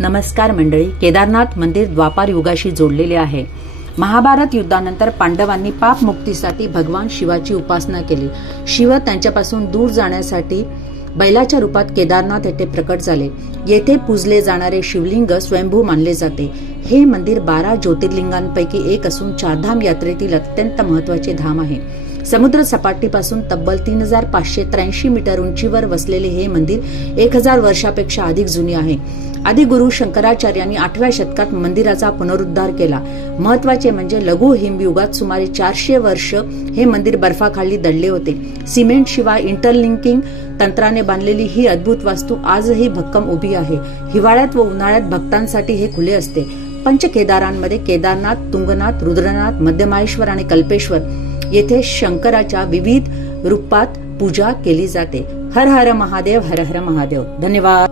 नमस्कार मंडळी. केदारनाथ मंदिर द्वापार युगाशी जोडलेले आहे. महाभारत युद्धानंतर पांडवांनी पाप मुक्तीसाठी भगवान शिवाची उपासना केली. शिव त्यांच्यापासून दूर जाण्यासाठी बैलाच्या रूपात केदारनाथ येथे प्रकट झाले. येथे पूजले जाणारे शिवलिंग स्वयंभू मानले जाते. हे मंदिर 12 ज्योतिर्लिंगांपैकी एक असून चारधाम यात्रेतील अत्यंत महत्वाचे धाम आहे. समुद्र सपाटीपासून तब्बल 3583 मीटर उंचीवर वसलेले हे मंदिर 1000 वर्षापेक्षा अधिक जुने आहे. आदिगुरु शंकराचार्यांनी 8व्या शतकात मंदिराचा पुनरुद्धार केला. महत्वाचे म्हणजे लघु हिमयुगात सुमारे 400 वर्ष हे मंदिर बर्फाखाली दडले होते. सिमेंट शिवाय इंटरलिंकिंग तंत्राने बांधलेली ही अद्भुत वास्तू आजही भक्कम उभी आहे. हिवाळ्यात व उन्हाळ्यात भक्तांसाठी हे खुले असते. पंचकेदारांमध्ये केदारनाथ, तुंगनाथ, रुद्रनाथ, मध्यमाहेश्वर आणि कल्पेश्वर येथे शंकराच्या विविध रूपात पूजा केली जाते. हर हर महादेव, हर हर महादेव. धन्यवाद.